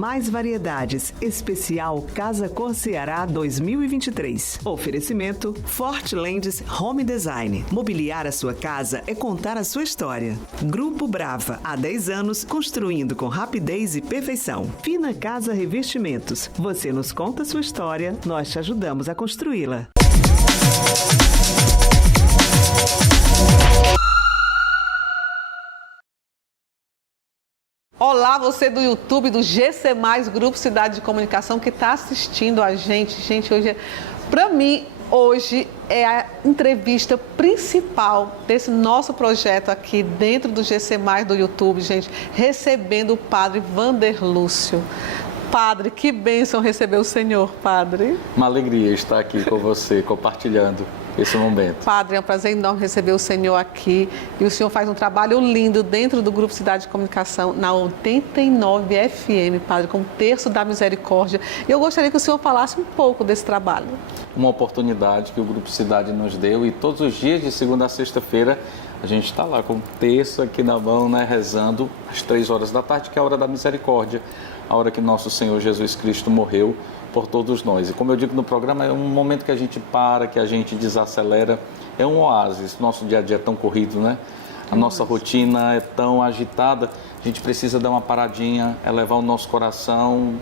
mais variedades. Especial Casa Cor Ceará 2023. Oferecimento Fortlands Home Design. Mobiliar a sua casa é contar a sua história. Grupo Brava, há 10 anos, construindo com rapidez e perfeição. Fina Casa Revestimentos. Você nos conta a sua história, nós te ajudamos a construí-la. Olá, você do YouTube, do GC+, Grupo Cidade de Comunicação, que está assistindo a gente. Gente, para mim, hoje é a entrevista principal desse nosso projeto aqui dentro do GC+, do YouTube, gente, recebendo o Padre Wanderlúcio. Padre, que bênção receber o Senhor, Padre. Uma alegria estar aqui com você, compartilhando esse momento. Padre, é um prazer enorme receber o Senhor aqui. E o Senhor faz um trabalho lindo dentro do Grupo Cidade de Comunicação, na 89 FM, Padre, como Terço da Misericórdia. E eu gostaria que o Senhor falasse um pouco desse trabalho. Uma oportunidade que o Grupo Cidade nos deu, e todos os dias, de segunda a sexta-feira, a gente está lá com o terço aqui na mão, né, rezando às 3 horas da tarde, que é a hora da misericórdia, a hora que nosso Senhor Jesus Cristo morreu por todos nós. E como eu digo no programa, é um momento que a gente para, que a gente desacelera, é um oásis. Nosso dia a dia é tão corrido, né? A nossa rotina é tão agitada, a gente precisa dar uma paradinha, elevar o nosso coração,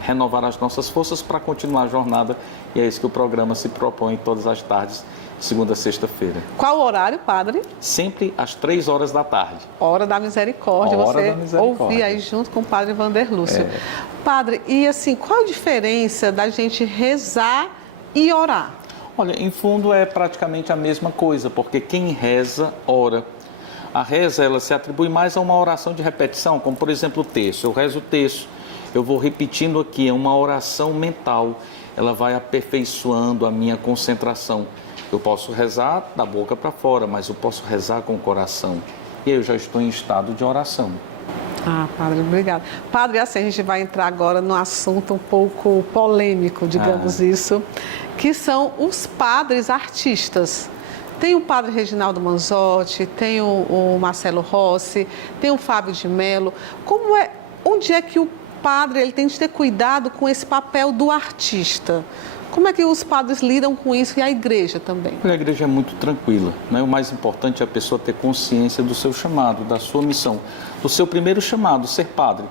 renovar as nossas forças para continuar a jornada, e é isso que o programa se propõe todas as tardes, segunda a sexta-feira. Qual o horário, Padre? Sempre às 3 horas da tarde. Hora da Misericórdia, Hora você da misericórdia. ouvir aí junto com o Padre Wanderlúcio. Padre, e assim, qual a diferença da gente rezar e orar? Olha, em fundo é praticamente a mesma coisa, porque quem reza, ora. A reza, ela se atribui mais a uma oração de repetição, como por exemplo o terço. Eu rezo o terço, eu vou repetindo aqui, é uma oração mental. Ela vai aperfeiçoando a minha concentração. Eu posso rezar da boca para fora, mas eu posso rezar com o coração. E aí eu já estou em estado de oração. Ah, Padre, obrigado. Padre, assim, a gente vai entrar agora num assunto um pouco polêmico, digamos isso, que são os padres artistas. Tem o Padre Reginaldo Manzotti, tem o Marcelo Rossi, tem o Fábio de Mello. Onde é que o padre ele tem de ter cuidado com esse papel do artista? Como é que os padres lidam com isso e a igreja também? A igreja é muito tranquila, né? O mais importante é a pessoa ter consciência do seu chamado, da sua missão, do seu primeiro chamado, ser padre.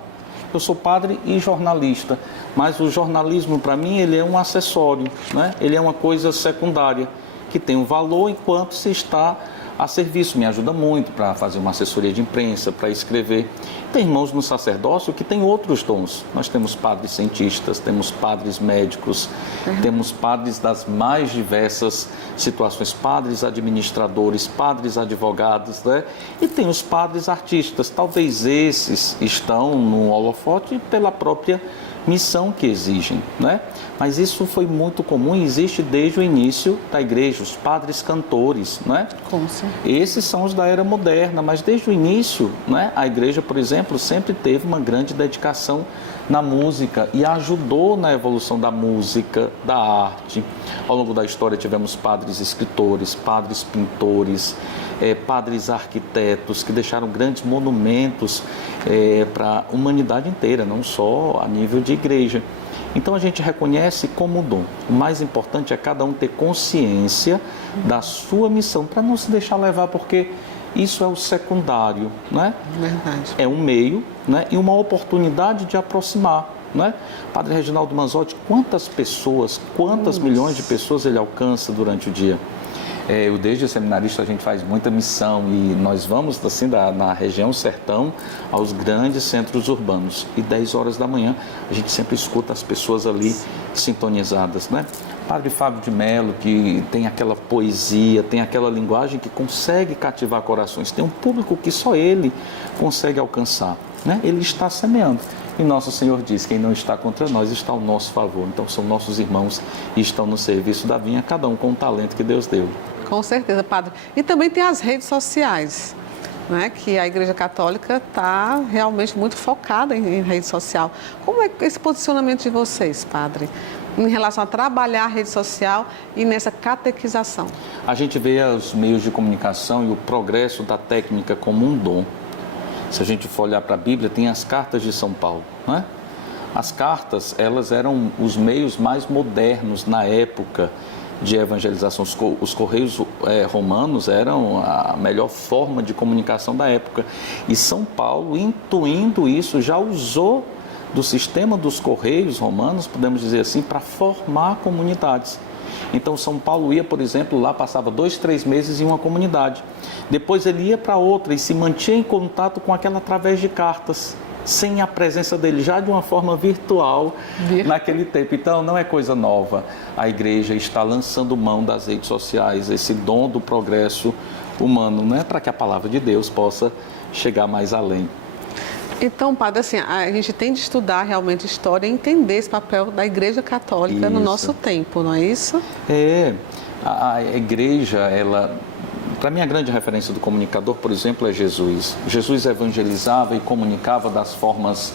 Eu sou padre e jornalista, mas o jornalismo para mim ele é um acessório, né? Ele é uma coisa secundária, que tem um valor enquanto se está a serviço. Me ajuda muito para fazer uma assessoria de imprensa, para escrever. Tem irmãos no sacerdócio que têm outros dons. Nós temos padres cientistas, temos padres médicos, temos padres das mais diversas situações, padres administradores, padres advogados, né? E tem os padres artistas. Talvez esses estão no holofote pela própria missão que exigem, né? Mas isso foi muito comum e existe desde o início da igreja, os padres cantores, né? Com certeza. Esses são os da era moderna, mas desde o início, né, a igreja, por exemplo, sempre teve uma grande dedicação na música e ajudou na evolução da música, da arte. Ao longo da história tivemos padres escritores, padres pintores, padres arquitetos que deixaram grandes monumentos para a humanidade inteira, não só a nível de igreja. Então a gente reconhece como um dom. O mais importante é cada um ter consciência da sua missão, para não se deixar levar, porque isso é o secundário, né? Verdade. É um meio, né? E uma oportunidade de aproximar, né? Padre Reginaldo Manzotti, quantas pessoas, quantas milhões de pessoas ele alcança durante o dia? Eu, desde seminarista, a gente faz muita missão e nós vamos, assim, na região sertão aos grandes centros urbanos. E 10 horas da manhã a gente sempre escuta as pessoas ali sintonizadas, né? Padre Fábio de Mello, que tem aquela poesia, tem aquela linguagem que consegue cativar corações. Tem um público que só ele consegue alcançar, né? Ele está semeando. E nosso Senhor diz, quem não está contra nós está ao nosso favor. Então são nossos irmãos e estão no serviço da vinha, cada um com o talento que Deus deu. Com certeza, Padre. E também tem as redes sociais, né? Que a Igreja Católica está realmente muito focada em rede social. Como é esse posicionamento de vocês, Padre, em relação a trabalhar a rede social e nessa catequização? A gente vê os meios de comunicação e o progresso da técnica como um dom. Se a gente for olhar para a Bíblia, tem as cartas de São Paulo, né? As cartas, elas eram os meios mais modernos na época de evangelização. Os correios romanos eram a melhor forma de comunicação da época. E São Paulo, intuindo isso, já usou do sistema dos correios romanos, podemos dizer assim, para formar comunidades. Então, São Paulo ia, por exemplo, lá passava 2, 3 meses em uma comunidade. Depois ele ia para outra e se mantinha em contato com aquela através de cartas, sem a presença dele, já de uma forma virtual naquele tempo. Então, não é coisa nova. A igreja está lançando mão das redes sociais, esse dom do progresso humano, né? Para que a palavra de Deus possa chegar mais além. Então, padre, assim, a gente tem de estudar realmente história e entender esse papel da Igreja Católica no nosso tempo, não é isso? A igreja, ela... Para mim, a grande referência do comunicador, por exemplo, é Jesus. Jesus evangelizava e comunicava das formas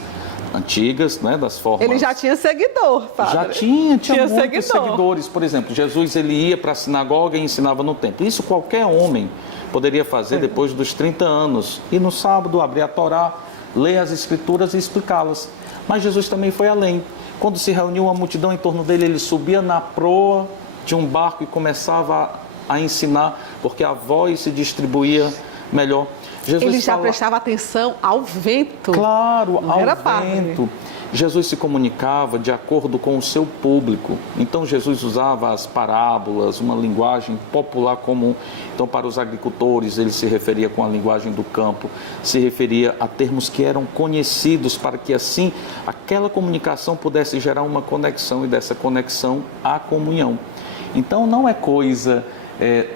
antigas, né? Das formas... Ele já tinha seguidor, padre. Já tinha muitos seguidores. Por exemplo, Jesus ele ia para a sinagoga e ensinava no templo. Isso qualquer homem poderia fazer depois dos 30 anos. E no sábado, abrir a Torá, ler as Escrituras e explicá-las. Mas Jesus também foi além. Quando se reuniu uma multidão em torno dele, ele subia na proa de um barco e começava a ensinar, porque a voz se distribuía melhor. Ele já prestava atenção ao vento. Claro, ao era vento. Padre. Jesus se comunicava de acordo com o seu público. Então, Jesus usava as parábolas, uma linguagem popular comum. Então, para os agricultores, ele se referia com a linguagem do campo, se referia a termos que eram conhecidos, para que, assim, aquela comunicação pudesse gerar uma conexão, e dessa conexão, a comunhão. Então, não é coisa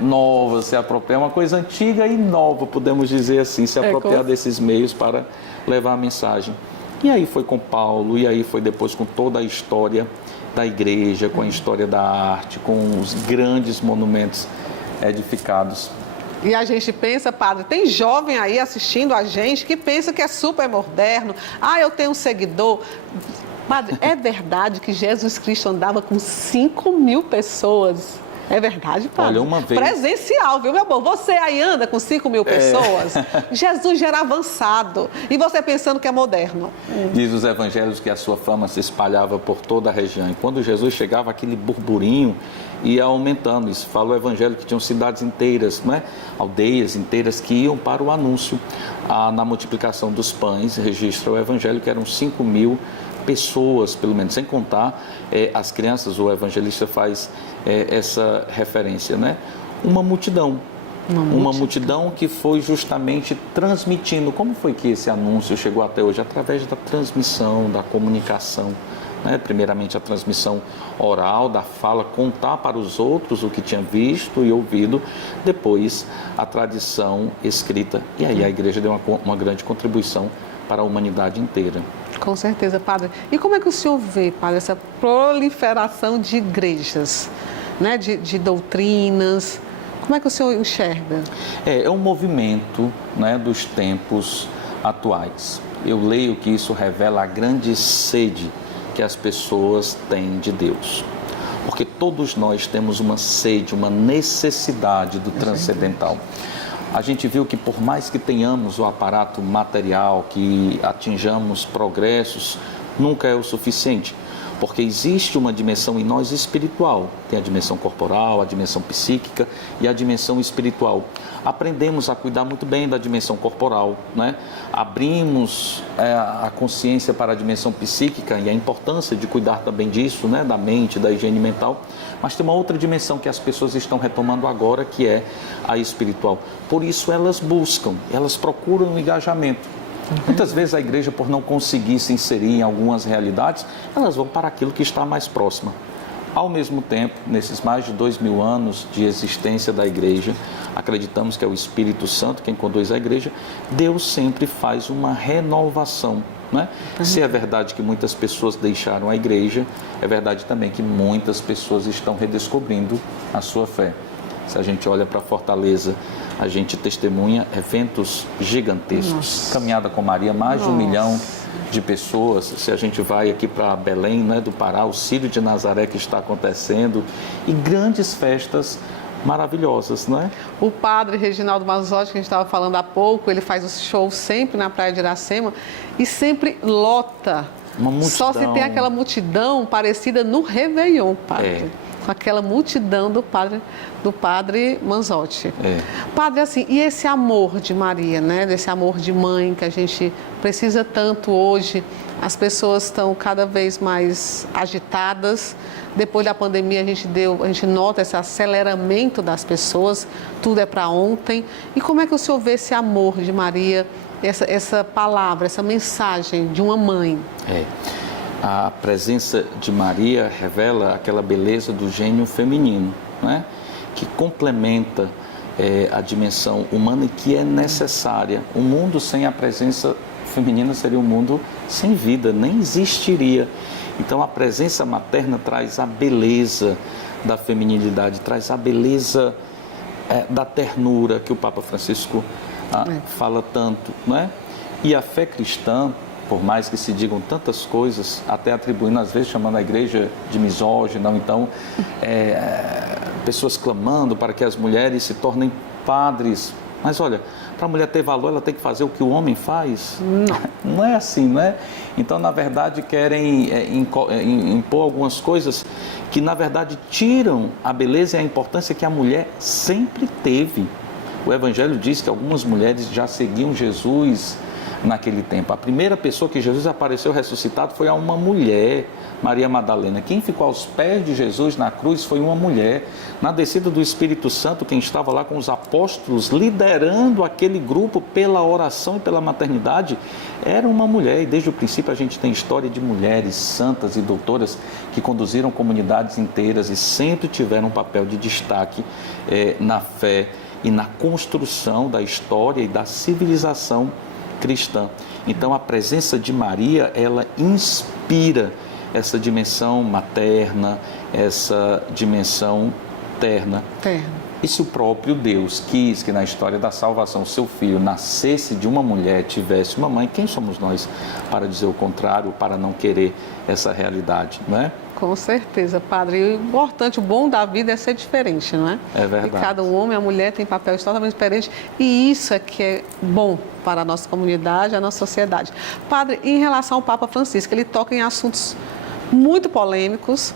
nova se apropriar, é uma coisa antiga e nova, podemos dizer assim, se apropriar desses meios para levar a mensagem. E aí foi com Paulo, e aí foi depois com toda a história da igreja, com a história da arte, com os grandes monumentos edificados. E a gente pensa, padre, tem jovem aí assistindo a gente que pensa que é super moderno. Eu tenho um seguidor. Padre, é verdade que Jesus Cristo andava com 5.000 pessoas? É verdade, padre? Olha, uma vez... Presencial, viu, meu amor? Você aí anda com 5.000 pessoas? Jesus já era avançado. E você pensando que é moderno. Diz os evangelhos que a sua fama se espalhava por toda a região. E quando Jesus chegava, aquele burburinho ia aumentando. Isso fala o evangelho que tinham cidades inteiras, né? Aldeias inteiras que iam para o anúncio. Na multiplicação dos pães, registra o evangelho que eram 5.000 pessoas, pelo menos, sem contar as crianças. O evangelista faz essa referência, né? Uma multidão que foi justamente transmitindo. Como foi que esse anúncio chegou até hoje? Através da transmissão, da comunicação, né? Primeiramente a transmissão oral, da fala, contar para os outros o que tinha visto e ouvido, depois a tradição escrita, e aí a igreja deu uma grande contribuição para a humanidade inteira. Com certeza, padre. E como é que o senhor vê, padre, essa proliferação de igrejas, né? de doutrinas? Como é que o senhor enxerga? É um movimento, né, dos tempos atuais. Eu leio que isso revela a grande sede que as pessoas têm de Deus. Porque todos nós temos uma sede, uma necessidade do transcendental. A gente viu que por mais que tenhamos o aparato material, que atinjamos progressos, nunca é o suficiente. Porque existe uma dimensão em nós espiritual. Tem a dimensão corporal, a dimensão psíquica e a dimensão espiritual. Aprendemos a cuidar muito bem da dimensão corporal, né? Abrimos a consciência para a dimensão psíquica e a importância de cuidar também disso, né? Da mente, da higiene mental. Mas tem uma outra dimensão que as pessoas estão retomando agora, que é a espiritual. Por isso elas buscam, elas procuram o engajamento. Muitas vezes a igreja, por não conseguir se inserir em algumas realidades, elas vão para aquilo que está mais próximo. Ao mesmo tempo, nesses mais de 2.000 anos de existência da igreja, acreditamos que é o Espírito Santo quem conduz a igreja. Deus sempre faz uma renovação, né? Se é verdade que muitas pessoas deixaram a igreja, é verdade também que muitas pessoas estão redescobrindo a sua fé. Se a gente olha para Fortaleza, a gente testemunha eventos gigantescos. Nossa. Caminhada com Maria, mais de 1 milhão de pessoas. Se a gente vai aqui para Belém, né, do Pará, o Círio de Nazaré que está acontecendo, e grandes festas maravilhosas, não é? O padre Reginaldo Mazotti, que a gente estava falando há pouco, ele faz os shows sempre na Praia de Iracema e sempre lota Uma multidão. Só se tem aquela multidão parecida no Réveillon, padre. Com aquela multidão do padre Manzotti. Padre, assim, e esse amor de Maria, né? Desse amor de mãe que a gente precisa tanto hoje. As pessoas estão cada vez mais agitadas. Depois da pandemia a gente nota esse aceleramento das pessoas, tudo é para ontem. E como é que o senhor vê esse amor de Maria, essa palavra, essa mensagem de uma mãe? A presença de Maria revela aquela beleza do gênio feminino, né? Que complementa a dimensão humana e que é necessária. Um mundo sem a presença feminina seria um mundo sem vida, nem existiria. Então a presença materna traz a beleza da feminilidade, traz a beleza da ternura que o Papa Francisco fala tanto, não é? E a fé cristã, por mais que se digam tantas coisas, até atribuindo, às vezes, chamando a igreja de misógina, ou então pessoas clamando para que as mulheres se tornem padres. Mas olha, para a mulher ter valor, ela tem que fazer o que o homem faz? Não é assim, não é? Então, na verdade, querem impor algumas coisas que, na verdade, tiram a beleza e a importância que a mulher sempre teve. O Evangelho diz que algumas mulheres já seguiam Jesus naquele tempo. A primeira pessoa que Jesus apareceu ressuscitado foi a uma mulher, Maria Madalena. Quem ficou aos pés de Jesus na cruz foi uma mulher. Na descida do Espírito Santo, quem estava lá com os apóstolos, liderando aquele grupo pela oração e pela maternidade, era uma mulher. E desde o princípio a gente tem história de mulheres santas e doutoras que conduziram comunidades inteiras e sempre tiveram um papel de destaque na fé e na construção da história e da civilização cristã. Então a presença de Maria, ela inspira essa dimensão materna, essa dimensão terna. E se o próprio Deus quis que na história da salvação o seu filho nascesse de uma mulher, tivesse uma mãe, quem somos nós para dizer o contrário, para não querer essa realidade, não é? Com certeza, padre. E o importante, o bom da vida é ser diferente, não é? É verdade. E cada homem e a mulher tem papéis totalmente diferentes e isso é que é bom para a nossa comunidade, a nossa sociedade. Padre, em relação ao Papa Francisco, ele toca em assuntos muito polêmicos,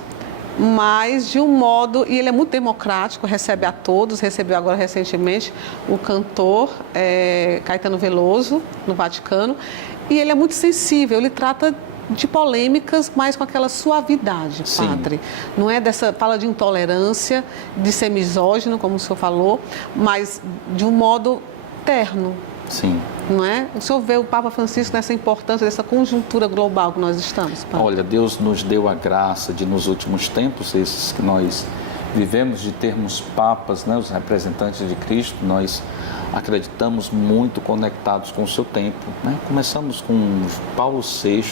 mas de um modo, e ele é muito democrático, recebe a todos, recebeu agora recentemente o cantor Caetano Veloso, no Vaticano, e ele é muito sensível, ele trata de polêmicas, mas com aquela suavidade, padre. Sim. Não é fala de intolerância, de ser misógino, como o senhor falou, mas de um modo terno. Sim. Não é? O senhor vê o Papa Francisco nessa importância dessa conjuntura global que nós estamos, padre? Olha, Deus nos deu a graça de, nos últimos tempos, esses que nós vivemos, de termos papas, né, os representantes de Cristo. Nós acreditamos muito conectados com o seu tempo, né? Começamos com Paulo VI,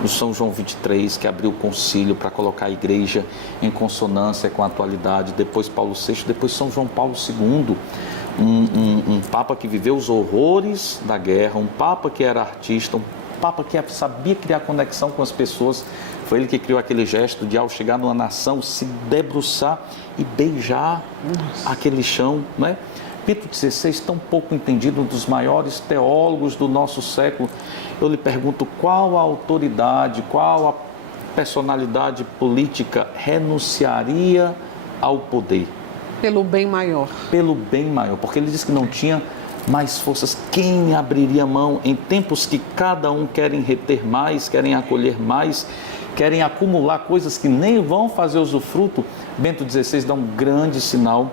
no São João 23, que abriu o concílio para colocar a igreja em consonância com a atualidade, depois Paulo VI, depois São João Paulo II, um papa que viveu os horrores da guerra, um papa que era artista, um papa que sabia criar conexão com as pessoas. Foi ele que criou aquele gesto de, ao chegar numa nação, se debruçar e beijar aquele chão, né? Pito XVI, tão pouco entendido, um dos maiores teólogos do nosso século. Eu lhe pergunto, qual a autoridade, qual a personalidade política renunciaria ao poder? Pelo bem maior. Pelo bem maior, porque ele disse que não tinha mais forças. Quem abriria mão em tempos que cada um querem reter mais, querem acolher mais, querem acumular coisas que nem vão fazer usufruto? Bento XVI dá um grande sinal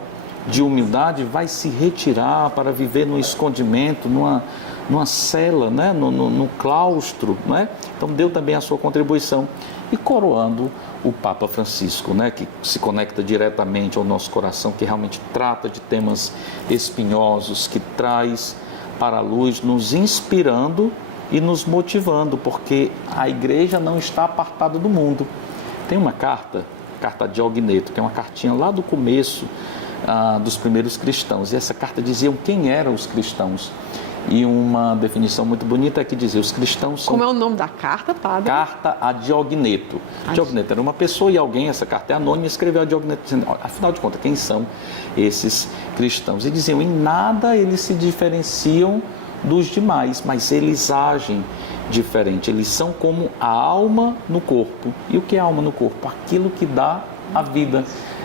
de humildade, vai se retirar para viver no escondimento, numa cela, né? no claustro, né? Então deu também a sua contribuição. E coroando o Papa Francisco, né? Que se conecta diretamente ao nosso coração, que realmente trata de temas espinhosos, que traz para a luz, nos inspirando e nos motivando, porque a igreja não está apartada do mundo. Tem uma carta de Ogneto, que é uma cartinha lá do começo dos primeiros cristãos, e essa carta dizia quem eram os cristãos, e uma definição muito bonita é que dizia, os cristãos são... Como é o nome da carta, padre? Carta a Diogneto. Diogneto era uma pessoa e alguém, essa carta é anônima, escreveu a Diogneto, dizendo, afinal de contas, quem são esses cristãos? E diziam, em nada eles se diferenciam dos demais, mas eles agem diferente. Eles são como a alma no corpo. E o que é alma no corpo? Aquilo que dá a vida.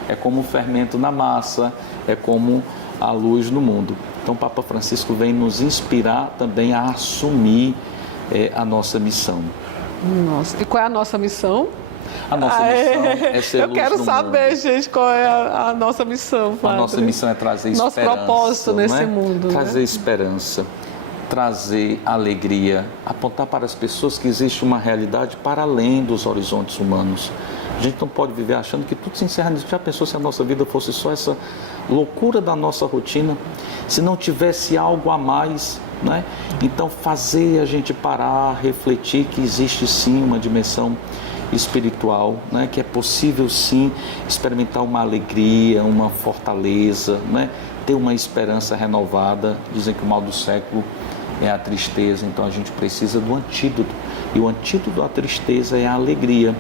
É como o fermento na massa, é como a luz no mundo. Então, o Papa Francisco vem nos inspirar também a assumir a nossa missão. Nossa, e qual é a nossa missão? A nossa missão é ser luz no mundo. Eu quero saber, gente, qual é a nossa missão, padre. A nossa missão é trazer esperança. Nosso propósito nesse mundo. Trazer esperança, trazer alegria, apontar para as pessoas que existe uma realidade para além dos horizontes humanos. A gente não pode viver achando que tudo se encerra nisso. Já pensou se a nossa vida fosse só essa loucura da nossa rotina? Se não tivesse algo a mais, né? Então, fazer a gente parar, refletir que existe sim uma dimensão espiritual, né? Que é possível sim experimentar uma alegria, uma fortaleza, né? Ter uma esperança renovada. Dizem que o mal do século é a tristeza, então a gente precisa do antídoto. E o antídoto da tristeza é a alegria,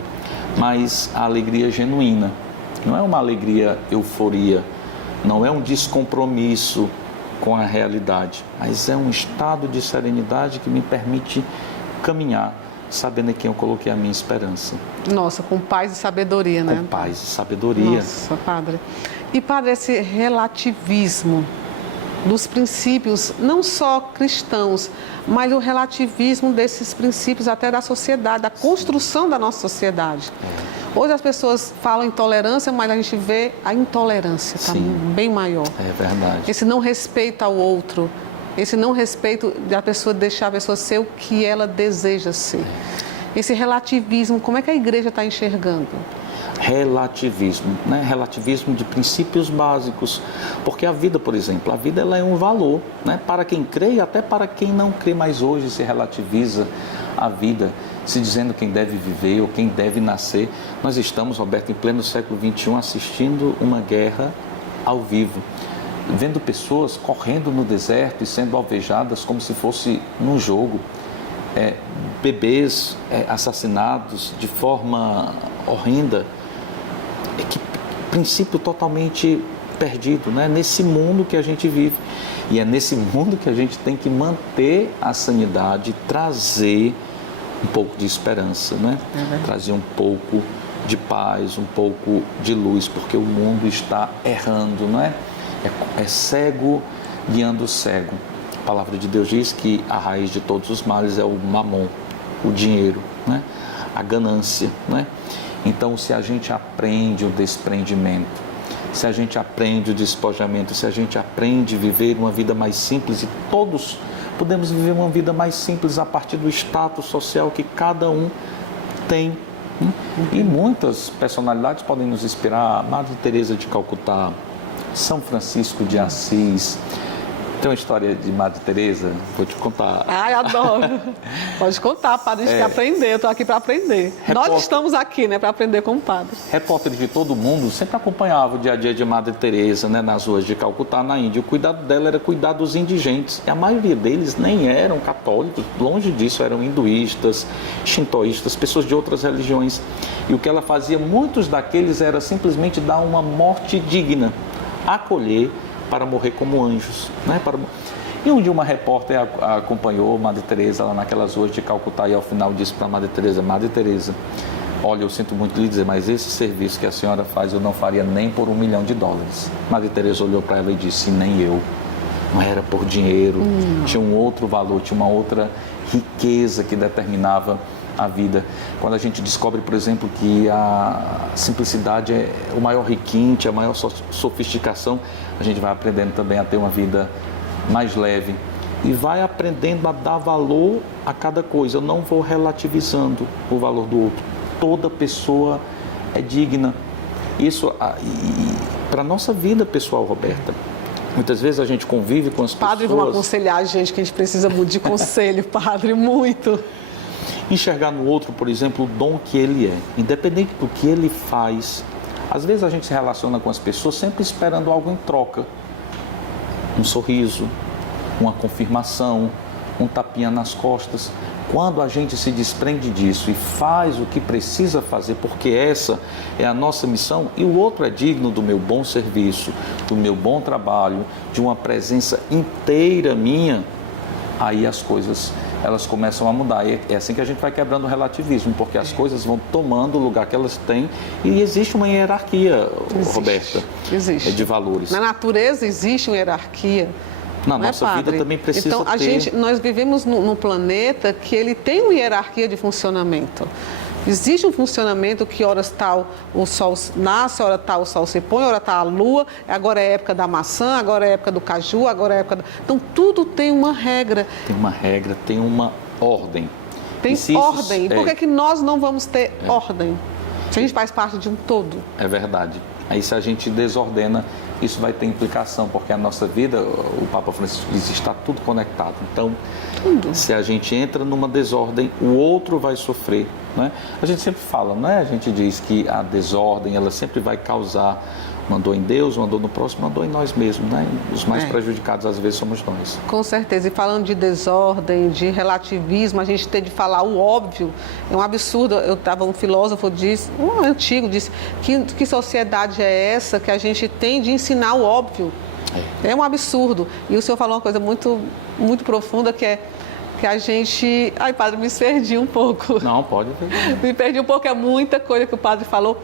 mas a alegria genuína. Não é uma alegria euforia, não é um descompromisso com a realidade, mas é um estado de serenidade que me permite caminhar, sabendo em quem eu coloquei a minha esperança. Nossa, com paz e sabedoria, né? Com paz e sabedoria. Nossa, padre. E, padre, esse relativismo dos princípios, não só cristãos, mas o relativismo desses princípios até da sociedade, da construção da nossa sociedade. Hoje as pessoas falam em tolerância, mas a gente vê a intolerância está bem maior. É verdade. Esse não respeito ao outro, esse não respeito da pessoa, deixar a pessoa ser o que ela deseja ser. Esse relativismo, como é que a igreja está enxergando? Relativismo, né? Relativismo de princípios básicos, porque a vida, por exemplo, a vida ela é um valor, né? Para quem crê e até para quem não crê, mas hoje se relativiza a vida, se dizendo quem deve viver ou quem deve nascer. Nós estamos, Roberto, em pleno século XXI, assistindo uma guerra ao vivo, vendo pessoas correndo no deserto e sendo alvejadas como se fosse num jogo, bebês assassinados de forma horrenda. Que princípio totalmente perdido, né? Nesse mundo que a gente vive. E é nesse mundo que a gente tem que manter a sanidade, trazer um pouco de esperança, né? Trazer um pouco de paz, um pouco de luz, porque o mundo está errando, não é? É cego guiando o cego. A palavra de Deus diz que a raiz de todos os males é o mamon, o dinheiro, né? A ganância, né? Então, se a gente aprende o desprendimento, se a gente aprende o despojamento, se a gente aprende a viver uma vida mais simples, e todos podemos viver uma vida mais simples a partir do status social que cada um tem. E muitas personalidades podem nos inspirar. Madre Teresa de Calcutá, São Francisco de Assis. Tem uma história de Madre Teresa, vou te contar. Ai, adoro. Pode contar, padre, a gente quer aprender, eu estou aqui para aprender. Nós estamos aqui, né, para aprender com o padre. Repórteres de todo mundo sempre acompanhavam o dia a dia de Madre Teresa, né, nas ruas de Calcutá, na Índia. O cuidado dela era cuidar dos indigentes. E a maioria deles nem eram católicos, longe disso, eram hinduístas, shintoístas, pessoas de outras religiões. E o que ela fazia, muitos daqueles, era simplesmente dar uma morte digna, acolher, para morrer como anjos, né? E um dia uma repórter acompanhou Madre Teresa lá naquelas ruas de Calcutá e ao final disse para Madre Teresa, olha, eu sinto muito lhe dizer, mas esse serviço que a senhora faz eu não faria nem por $1 milhão. Madre Teresa olhou para ela e disse, nem eu. Não era por dinheiro, tinha um outro valor, tinha uma outra riqueza que determinava a vida. Quando a gente descobre, por exemplo, que a simplicidade é o maior requinte, a maior sofisticação, a gente vai aprendendo também a ter uma vida mais leve e vai aprendendo a dar valor a cada coisa. Eu não vou relativizando o valor do outro. Toda pessoa é digna. Isso para a nossa vida pessoal, Roberta. Muitas vezes a gente convive com as pessoas... Padre, vamos aconselhar a gente, que a gente precisa muito de conselho, padre, muito. Enxergar no outro, por exemplo, o dom que ele é, independente do que ele faz. Às vezes a gente se relaciona com as pessoas sempre esperando algo em troca. Um sorriso, uma confirmação, um tapinha nas costas. Quando a gente se desprende disso e faz o que precisa fazer, porque essa é a nossa missão, e o outro é digno do meu bom serviço, do meu bom trabalho, de uma presença inteira minha, aí as coisas elas começam a mudar. E é assim que a gente vai quebrando o relativismo, porque as coisas vão tomando o lugar que elas têm e existe uma hierarquia, Roberta, de valores. Na natureza existe uma hierarquia. Na nossa vida também precisa então, ter. Nós vivemos num planeta que ele tem uma hierarquia de funcionamento. Existe um funcionamento que horas tal o sol nasce, hora tal o sol se põe, hora tal a lua, agora é a época da maçã, agora é a época do caju, agora é a época da... Então, tudo tem uma regra. Tem uma regra, tem uma ordem. Tem ordem. Por que nós não vamos ter ordem? Se a gente faz parte de um todo. É verdade. Aí se a gente desordena, isso vai ter implicação, porque a nossa vida, o Papa Francisco diz, está tudo conectado. Então, se a gente entra numa desordem, o outro vai sofrer. Né? A gente sempre fala, né? A gente diz que a desordem, ela sempre vai causar uma dor em Deus, uma dor no próximo, uma dor em nós mesmos. Né? Os mais prejudicados, às vezes, somos nós. Com certeza. E falando de desordem, de relativismo, a gente tem de falar o óbvio. É um absurdo. Um filósofo disse, um antigo, disse, que sociedade é essa que a gente tem de ensinar o óbvio? É um absurdo. E o senhor falou uma coisa muito, muito profunda, que é que a gente... Ai, padre, me perdi um pouco. Não, pode. Me perdi um pouco, é muita coisa que o padre falou.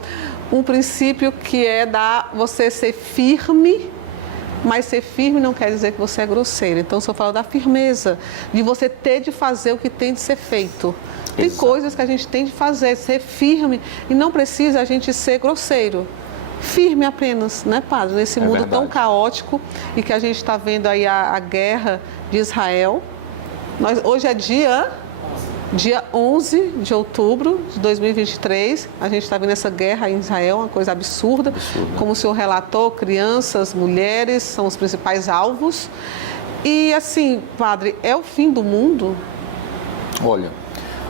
Um princípio que é você ser firme, mas ser firme não quer dizer que você é grosseiro. Então, o senhor fala da firmeza, de você ter de fazer o que tem de ser feito. Tem coisas que a gente tem de fazer, ser firme, e não precisa a gente ser grosseiro. Firme apenas, né, padre? Nesse mundo tão caótico e que a gente está vendo aí a guerra de Israel. Hoje é dia 11 de outubro de 2023, a gente está vendo essa guerra em Israel, uma coisa absurda. Como o senhor relatou, crianças, mulheres são os principais alvos. E assim, padre, é o fim do mundo? Olha,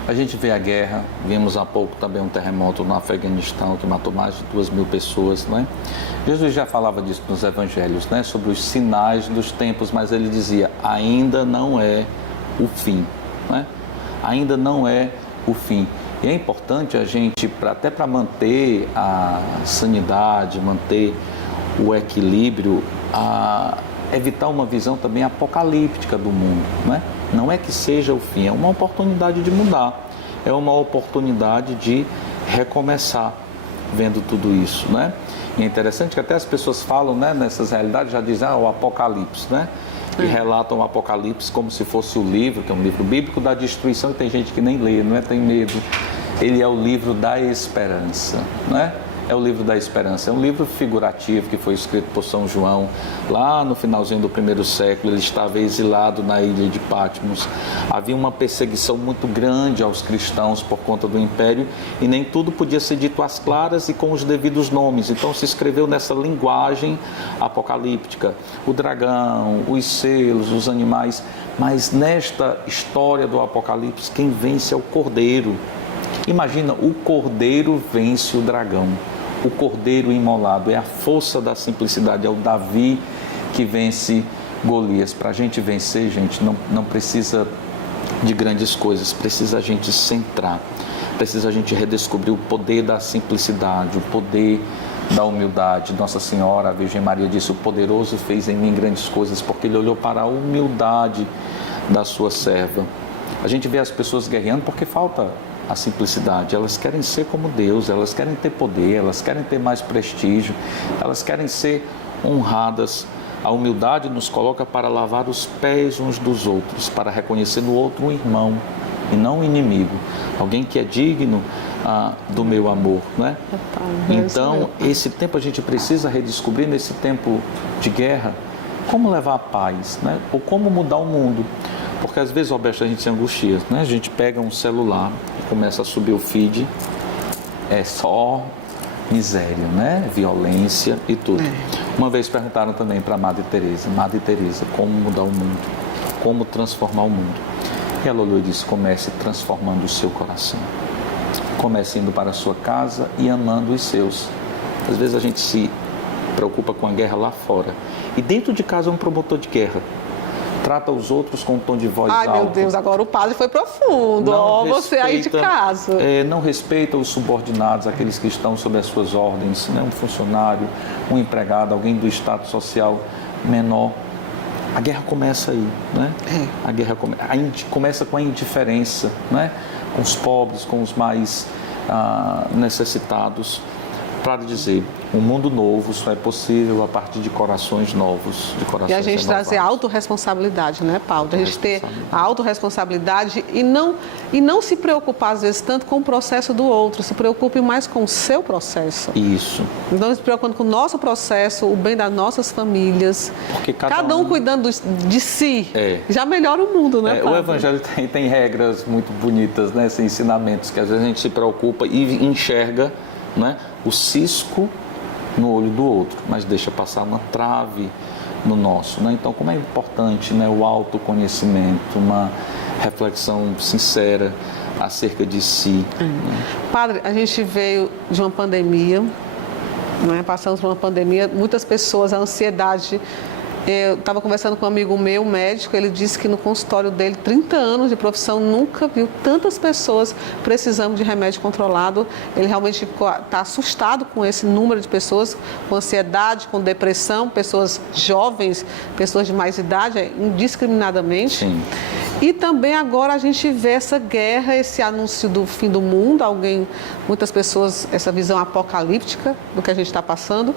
a gente vê a guerra, vimos há pouco também um terremoto no Afeganistão que matou mais de 2.000 pessoas, né? Jesus já falava disso nos evangelhos, né? Sobre os sinais dos tempos, mas ele dizia, ainda não é o fim, né? Ainda não é o fim. E é importante a gente, até para manter a sanidade, manter o equilíbrio, evitar uma visão também apocalíptica do mundo, né? Não é que seja o fim, é uma oportunidade de mudar, é uma oportunidade de recomeçar vendo tudo isso, né? E é interessante que até as pessoas falam, né, nessas realidades, já dizem, o Apocalipse, né? E relatam o Apocalipse como se fosse o livro, que é um livro bíblico, da destruição, e tem gente que nem lê, não é? Tem medo. Ele é o livro da esperança, né? É o livro da esperança, é um livro figurativo que foi escrito por São João lá no finalzinho do 1º século. Ele estava exilado na ilha de Patmos, havia uma perseguição muito grande aos cristãos por conta do império e nem tudo podia ser dito às claras e com os devidos nomes, então se escreveu nessa linguagem apocalíptica, o dragão, os selos, os animais, mas nesta história do Apocalipse quem vence é o Cordeiro. Imagina, o Cordeiro vence o dragão. O Cordeiro imolado é a força da simplicidade, é o Davi que vence Golias. Para a gente vencer, gente, não precisa de grandes coisas, precisa a gente centrar, precisa a gente redescobrir o poder da simplicidade, o poder da humildade. Nossa Senhora, a Virgem Maria disse, o poderoso fez em mim grandes coisas, porque ele olhou para a humildade da sua serva. A gente vê as pessoas guerreando porque falta a simplicidade, elas querem ser como Deus, elas querem ter poder, elas querem ter mais prestígio, elas querem ser honradas. A humildade nos coloca para lavar os pés uns dos outros, para reconhecer no outro um irmão e não um inimigo, alguém que é digno do meu amor, né? Então, esse tempo a gente precisa redescobrir, nesse tempo de guerra, como levar a paz, né? Ou como mudar o mundo. Porque às vezes, Roberto, a gente se angustia, né? A gente pega um celular e começa a subir o feed, é só miséria, né? Violência e tudo. Uma vez perguntaram também para a Madre Teresa, como mudar o mundo, como transformar o mundo. E ela olhou e disse, comece transformando o seu coração. Comece indo para a sua casa e amando os seus. Às vezes a gente se preocupa com a guerra lá fora. E dentro de casa é um promotor de guerra. Trata os outros com um tom de voz alto. Ai, meu Deus, agora o padre foi profundo. Você aí de casa. Não respeita os subordinados, aqueles que estão sob as suas ordens, né? Um funcionário, um empregado, alguém do status social menor. a guerra começa aí, né? A guerra começa com a indiferença, né? Com os pobres, com os mais necessitados, para dizer, um mundo novo só é possível a partir de corações novos, de corações E a gente renovados. trazer a autorresponsabilidade, né, Paulo? A gente ter a autorresponsabilidade e não se preocupar, às vezes, tanto com o processo do outro, se preocupe mais com o seu processo. Isso. Então, se preocupando com o nosso processo, o bem das nossas famílias, Porque cada um cuidando de si, já melhora o mundo, né, Paulo? O Evangelho tem regras muito bonitas, né, esses ensinamentos, que às vezes a gente se preocupa e enxerga, né, o cisco no olho do outro, mas deixa passar uma trave no nosso, né? Então, como é importante, né, o autoconhecimento, uma reflexão sincera acerca de si. Né? Padre, a gente veio de uma pandemia, né? Passamos por uma pandemia, muitas pessoas, a ansiedade. Eu estava conversando com um amigo meu, médico, ele disse que no consultório dele, 30 anos de profissão, nunca viu tantas pessoas precisando de remédio controlado. Ele realmente está assustado com esse número de pessoas com ansiedade, com depressão, pessoas jovens, pessoas de mais idade, indiscriminadamente. Sim. E também agora a gente vê essa guerra, esse anúncio do fim do mundo, muitas pessoas, essa visão apocalíptica do que a gente está passando.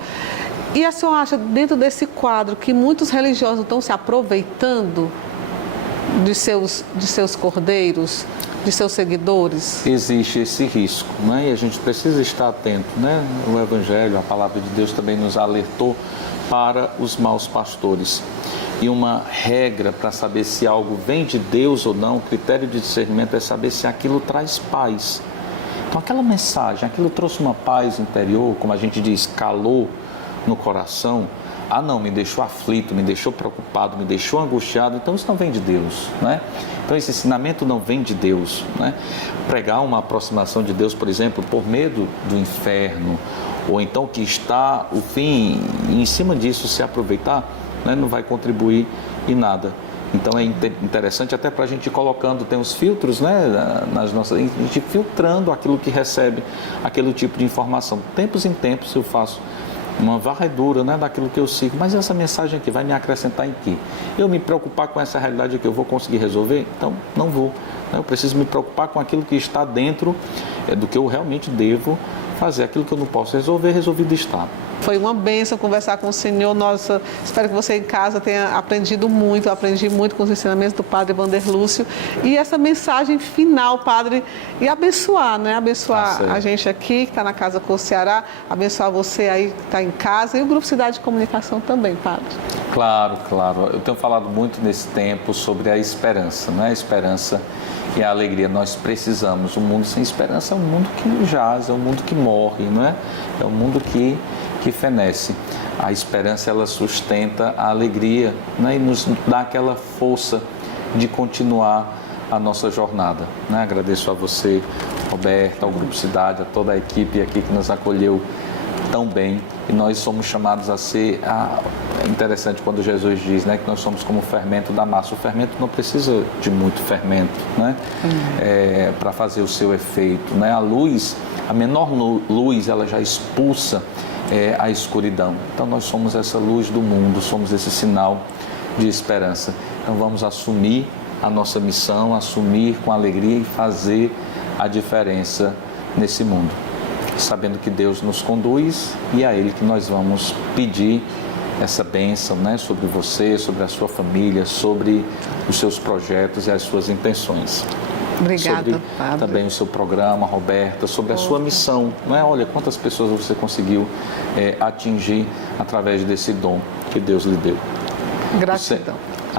E a senhora acha, dentro desse quadro, que muitos religiosos estão se aproveitando de seus cordeiros, de seus seguidores? Existe esse risco, né? E a gente precisa estar atento, né? O Evangelho, a Palavra de Deus também nos alertou para os maus pastores. E uma regra para saber se algo vem de Deus ou não, o critério de discernimento é saber se aquilo traz paz. Então, aquela mensagem, aquilo trouxe uma paz interior, como a gente diz, calor no coração. Ah, não, me deixou aflito, me deixou preocupado, me deixou angustiado. Então, isso não vem de Deus, né? Então, esse ensinamento não vem de Deus, né? Pregar uma aproximação de Deus, por exemplo, por medo do inferno, ou então que está o fim, e em cima disso se aproveitar, né, não vai contribuir em nada. Então é interessante até para a gente ir colocando, tem os filtros, né, nas nossas, a gente filtrando aquilo que recebe, aquele tipo de informação. Tempos em tempos eu faço uma varredura, né, daquilo que eu sigo, mas essa mensagem aqui vai me acrescentar em quê? Eu me preocupar com essa realidade aqui, eu vou conseguir resolver? Então não vou. Eu preciso me preocupar com aquilo que está dentro do que eu realmente devo fazer. Aquilo que eu não posso resolver, resolvido está. Foi uma bênção conversar com o senhor. Nossa, espero que você em casa tenha aprendido muito. Eu aprendi muito com os ensinamentos do Padre Wander Lúcio. E essa mensagem final, Padre, e abençoar, né? Abençoar a gente aqui, que está na Casa Cor Ceará, abençoar você aí que está em casa e o Grupo Cidade de Comunicação também, Padre. Claro, claro. Eu tenho falado muito nesse tempo sobre a esperança, né? A esperança e a alegria. Nós precisamos. Um mundo sem esperança é um mundo que jaz, é um mundo que morre, não é? É um mundo que fenece. A esperança, ela sustenta a alegria, né? E nos dá aquela força de continuar a nossa jornada, né? Agradeço a você, Roberto, ao Grupo Cidade, a toda a equipe aqui que nos acolheu tão bem. E nós somos chamados a ser... É interessante quando Jesus diz, né, que nós somos como o fermento da massa. O fermento não precisa de muito fermento, né? Para fazer o seu efeito, né? A luz, a menor luz, ela já expulsa a escuridão. Então nós somos essa luz do mundo, somos esse sinal de esperança. Então vamos assumir a nossa missão, assumir com alegria e fazer a diferença nesse mundo, sabendo que Deus nos conduz e é a Ele que nós vamos pedir essa bênção, né, sobre você, sobre a sua família, sobre os seus projetos e as suas intenções. Obrigada, sobre Padre. Também o seu programa, Roberta, sobre a sua missão, né? Olha quantas pessoas você conseguiu atingir através desse dom que Deus lhe deu. Gratidão.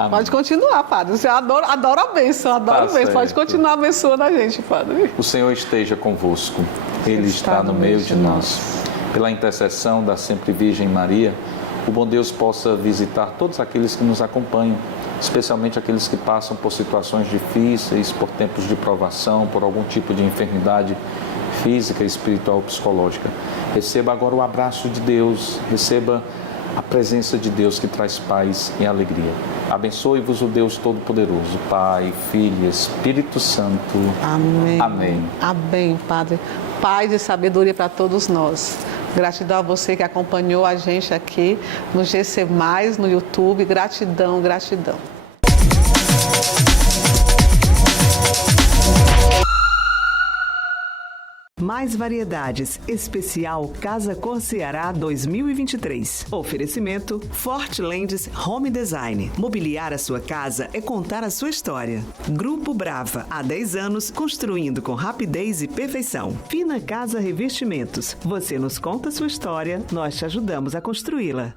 Pode continuar, Padre. Eu adoro a bênção, adoro a bênção. Pode continuar abençoando a gente, Padre. O Senhor esteja convosco. Ele está no meio de nós. Pela intercessão da Sempre Virgem Maria, o bom Deus possa visitar todos aqueles que nos acompanham, especialmente aqueles que passam por situações difíceis, por tempos de provação, por algum tipo de enfermidade física, espiritual ou psicológica. Receba agora o abraço de Deus, receba a presença de Deus que traz paz e alegria. Abençoe-vos o Deus Todo-Poderoso, Pai, Filho e Espírito Santo. Amém. Amém. Amém, Padre. Paz e sabedoria para todos nós. Gratidão a você que acompanhou a gente aqui no GC+, no YouTube. Gratidão, gratidão. Mais variedades, especial Casa Cor Ceará 2023. Oferecimento Fortlands Home Design. Mobiliar a sua casa é contar a sua história. Grupo Brava, há 10 anos, construindo com rapidez e perfeição. Fina Casa Revestimentos. Você nos conta a sua história, nós te ajudamos a construí-la.